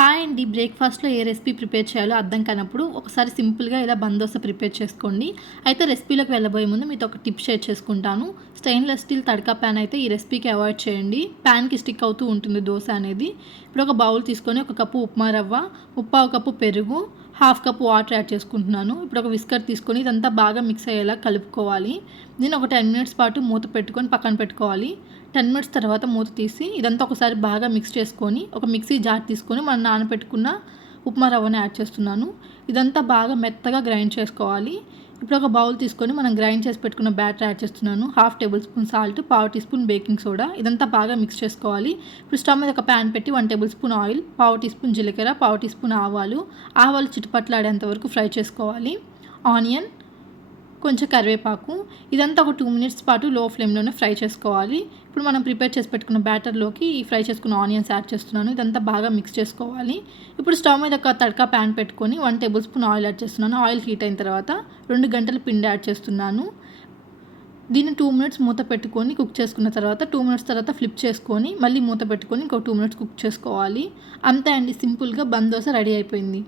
Hi అండి. బ్రేక్‌ఫాస్ట్‌లో ఏ recipe prepare చేయాలో అర్థం కానప్పుడు ఒకసారి సింపుల్‌గా ఇలా బందోస ప్రిపేర్ చేసుకోండి. అయితే రెసిపీలోకి వెళ్ళబోయే ముందు మీతో ఒక టిప్ షేర్ చేసుకుంటాను. స్టెయిన్‌లెస్ స్టీల్ తడకా ప్యాన్ అయితే ఈ రెసిపీకి అవాయిడ్ చేయండి. ప్యాన్‌కి స్టిక్ అవుతూ ఉంటుంది దోస అనేది. ఇప్పుడు ఒక బౌల్ తీసుకొని ఒక కప్పు ఉప్మా రవ్వ, ముప్పావు కప్పు పెరుగు, హాఫ్ కప్ వాటర్ యాడ్ చేసుకుంటున్నాను. ఇప్పుడు ఒక విస్కర్ తీసుకొని ఇదంతా బాగా మిక్స్ అయ్యేలా కలుపుకోవాలి. దీన్ని ఒక 10 మినిట్స్ పాటు మూత పెట్టుకొని పక్కన పెట్టుకోవాలి. 10 మినిట్స్ తర్వాత మూత తీసి ఇదంతా ఒకసారి బాగా మిక్స్ చేసుకొని ఒక మిక్సీ జార్ తీసుకొని మనం నానబెట్టుకున్న ఉప్మా రవ్వని యాడ్ చేస్తున్నాను. ఇదంతా బాగా మెత్తగా గ్రైండ్ చేసుకోవాలి. ఇప్పుడు ఒక బౌల్ తీసుకొని మనం గ్రైండ్ చేసి పెట్టుకున్న బ్యాటర్ యాడ్ చేస్తున్నాను. హాఫ్ టేబుల్ స్పూన్ సాల్ట్, పావు టీ స్పూన్ బేకింగ్ సోడా, ఇదంతా బాగా మిక్స్ చేసుకోవాలి. ఇప్పుడు స్టవ్ మీద ఒక ప్యాన్ పెట్టి 1 టేబుల్ స్పూన్ ఆయిల్, పావు టీ స్పూన్ జీలకర్ర, పావు టీ స్పూన్ ఆవాలు చిటపట్లాడేంత వరకు ఫ్రై చేసుకోవాలి. ఆనియన్, కొంచెం కరివేపాకు, ఇదంతా ఒక 2 మినిట్స్ పాటు లో ఫ్లేమ్లోనే ఫ్రై చేసుకోవాలి. ఇప్పుడు మనం ప్రిపేర్ చేసి పెట్టుకున్న బ్యాటర్లోకి ఈ ఫ్రై చేసుకున్న ఆనియన్స్ యాడ్ చేస్తున్నాను. ఇదంతా బాగా మిక్స్ చేసుకోవాలి. ఇప్పుడు స్టవ్ మీద ఒక తడకా ప్యాన్ పెట్టుకొని 1 టేబుల్ స్పూన్ ఆయిల్ యాడ్ చేస్తున్నాను. ఆయిల్ హీట్ అయిన తర్వాత 2 గంటల పిండి యాడ్ చేస్తున్నాను. దీన్ని 2 మినిట్స్ మూత పెట్టుకొని కుక్ చేసుకున్న తర్వాత 2 మినిట్స్ తర్వాత ఫ్లిప్ చేసుకొని మళ్ళీ మూత పెట్టుకొని ఇంకో 2 మినిట్స్ కుక్ చేసుకోవాలి. అంతే అండి, సింపుల్గా బందోస రెడీ అయిపోయింది.